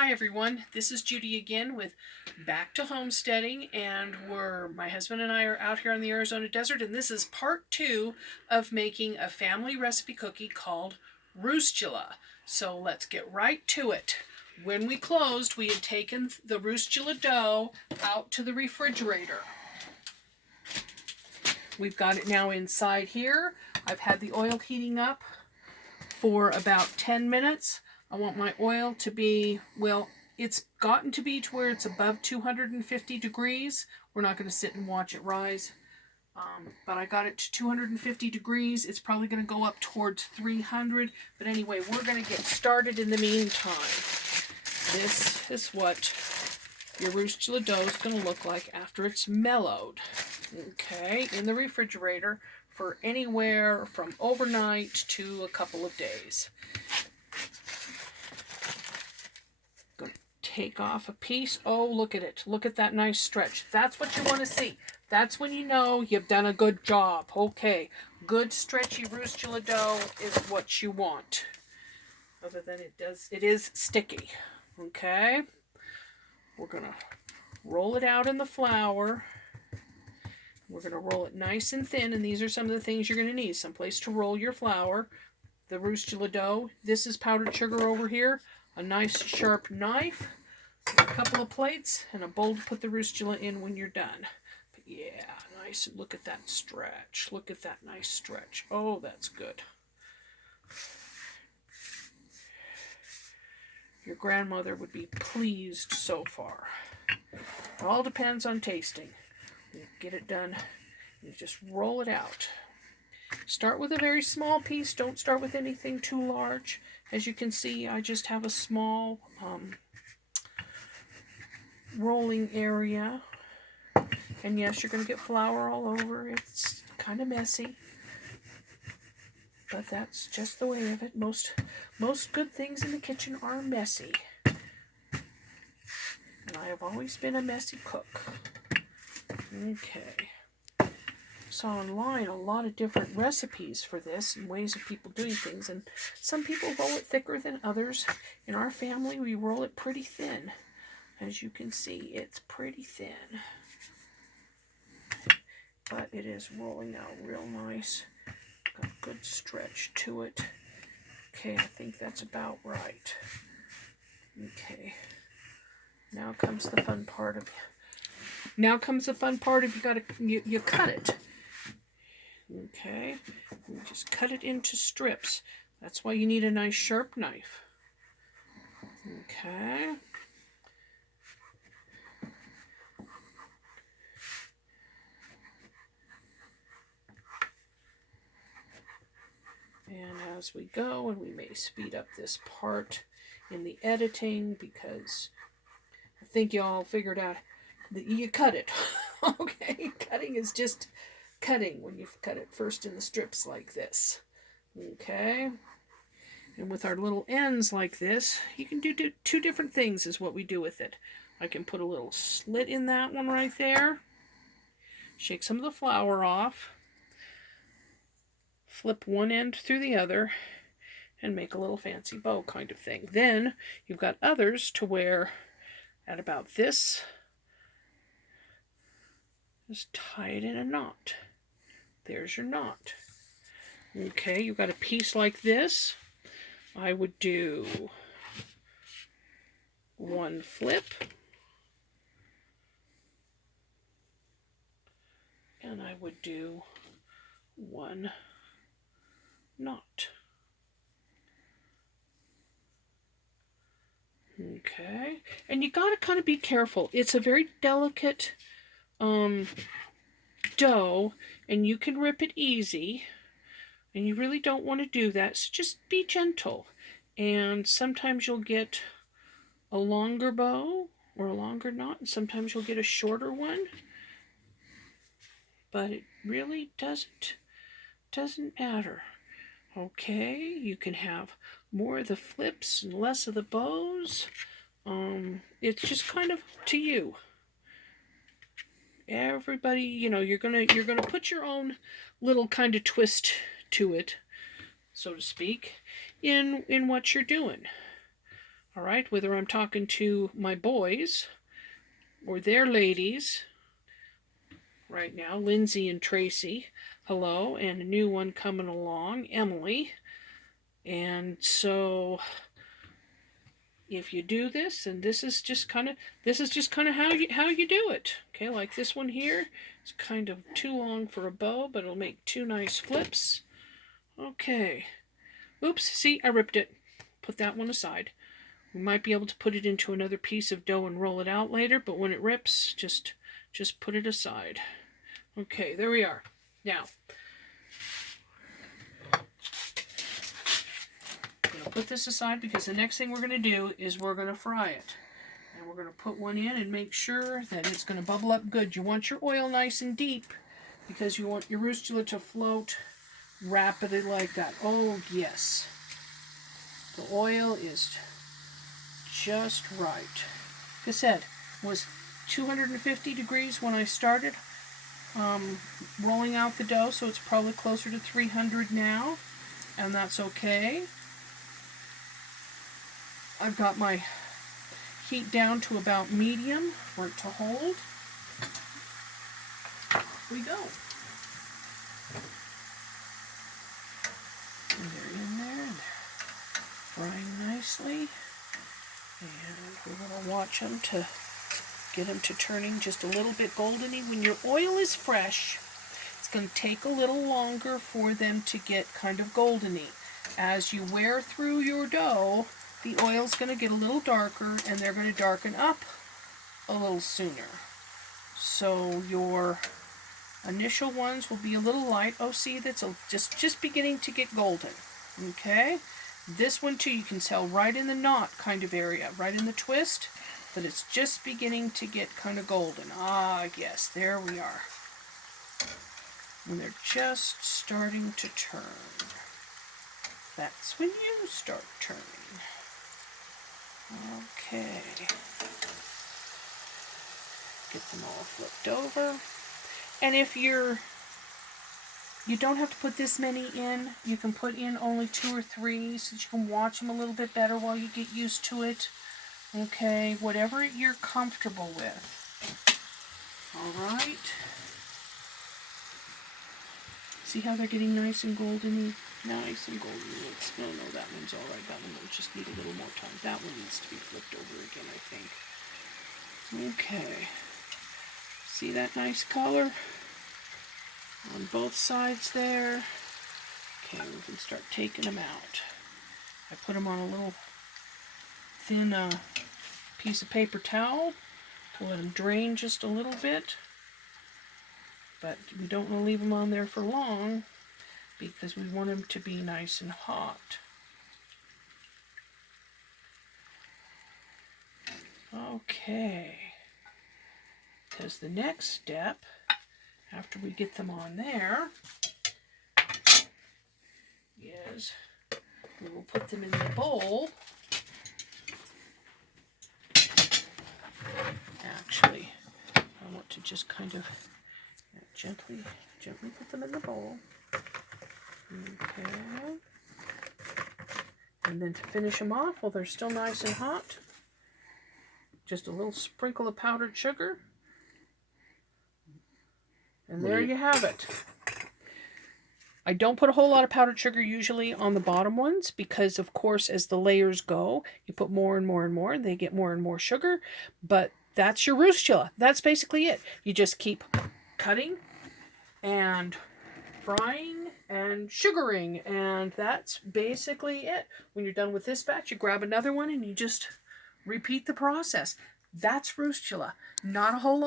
Hi everyone, this is Judy again with Back to Homesteading, and my husband and I are out here in the Arizona desert, and this is part 2 of making a family recipe cookie called Roostula. So let's get right to it. When we closed, we had taken the Roostula dough out to the refrigerator. We've got it now inside here. I've had the oil heating up for about 10 minutes. I want my oil to be, well, it's gotten to be to where it's above 250 degrees. We're not going to sit and watch it rise. But I got it to 250 degrees. It's probably going to go up towards 300. But anyway, we're going to get started in the meantime. This is what your Roostula dough is going to look like after it's mellowed. Okay, in the refrigerator for anywhere from overnight to a couple of days. Going to take off a piece. Oh, look at it. Look at that nice stretch. That's what you want to see. That's when you know you've done a good job. Okay, good stretchy Roostula dough is what you want. Other than it is sticky. Okay, we're going to roll it out in the flour. We're going to roll it nice and thin, and these are some of the things you're going to need. Some place to roll your flour, the Roostula dough. This is powdered sugar over here, a nice sharp knife, a couple of plates, and a bowl to put the Roostula in when you're done. But yeah, nice. Look at that stretch. Look at that nice stretch. Oh, that's good. Your grandmother would be pleased so far. It all depends on tasting. You get it done. You just roll it out. Start with a very small piece. Don't start with anything too large. As you can see, I just have a small rolling area. And yes, you're going to get flour all over. It's kind of messy. But that's just the way of it. Most good things in the kitchen are messy. And I have always been a messy cook. Okay. Saw online a lot of different recipes for this and ways of people doing things, and some people roll it thicker than others. In our family, we roll it pretty thin. As you can see, it's pretty thin, but it is rolling out real nice. Got a good stretch to it. Okay, I think that's about right. Okay, now comes the fun part of you cut it. Okay, you just cut it into strips. That's why you need a nice sharp knife. Okay. And as we go, and we may speed up this part in the editing because I think you all figured out that you cut it. Okay, cutting is just cutting when you cut it first in the strips like this. Okay, and with our little ends like this, you can do two different things is what we do with it. I can put a little slit in that one right there, shake some of the flour off, flip one end through the other, and make a little fancy bow kind of thing. Then you've got others to where at about this, just tie it in a knot. There's your knot. Okay, you've got a piece like this. I would do one flip, and I would do one knot. Okay, and you got to kind of be careful. It's a very delicate dough, and you can rip it easy, and you really don't want to do that, so just be gentle. And sometimes you'll get a longer bow or a longer knot, and sometimes you'll get a shorter one, but it really doesn't matter. Okay, you can have more of the flips and less of the bows. It's just kind of to you. Everybody, you're gonna put your own little kind of twist to it, so to speak, in what you're doing. All right, whether I'm talking to my boys or their ladies right now, Lindsay and Tracy, hello, and a new one coming along, Emily. And so if you do this, and this is just kind of how you do it. Okay, like this one here, it's kind of too long for a bow, but it'll make two nice flips. Okay. Oops, see, I ripped it. Put that one aside. We might be able to put it into another piece of dough and roll it out later, but when it rips, just put it aside. Okay, there we are. Now, I'm going to put this aside because the next thing we're going to do is we're going to fry it. And we're going to put one in and make sure that it's going to bubble up good. You want your oil nice and deep because you want your Roostula to float rapidly like that. Oh, yes. The oil is just right. Like I said, it was 250 degrees when I started rolling out the dough, so it's probably closer to 300 now, and that's okay. I've got my heat down to about medium for it to hold. Here we go. And they're in there, and they're frying nicely. And we're going to watch them to get them to turning just a little bit goldeny. When your oil is fresh, it's going to take a little longer for them to get kind of goldeny. As you wear through your dough, the oil's going to get a little darker, and they're going to darken up a little sooner. So your initial ones will be a little light. Oh, see, that's just beginning to get golden. Okay? This one, too, you can tell right in the knot kind of area, right in the twist, that it's just beginning to get kind of golden. Ah, yes, there we are. And they're just starting to turn. That's when you start turning. Okay. Get them all flipped over. And if you don't have to put this many in. You can put in only 2 or 3 so that you can watch them a little bit better while you get used to it. Okay, whatever you're comfortable with. All right. See how they're getting nice and goldeny? Nice and goldeny. No, that one's all right. That one will just need a little more time. That one needs to be flipped over again, I think. Okay. See that nice color? On both sides there. Okay, we can start taking them out. I put them on a little thin piece of paper towel to let them drain just a little bit. But we don't want to leave them on there for long because we want them to be nice and hot. Okay. Because the next step, after we get them on there, is we will put them in the bowl. Actually, I want to just kind of gently put them in the bowl. Okay. And then to finish them off, while they're still nice and hot, just a little sprinkle of powdered sugar. And there you have it. I don't put a whole lot of powdered sugar usually on the bottom ones because, of course, as the layers go, you put more and more and more, and they get more and more sugar. But that's your Roostula. That's basically it. You just keep cutting and frying and sugaring, and that's basically it. When you're done with this batch, you grab another one and you just repeat the process. That's Roostula. Not a whole lot.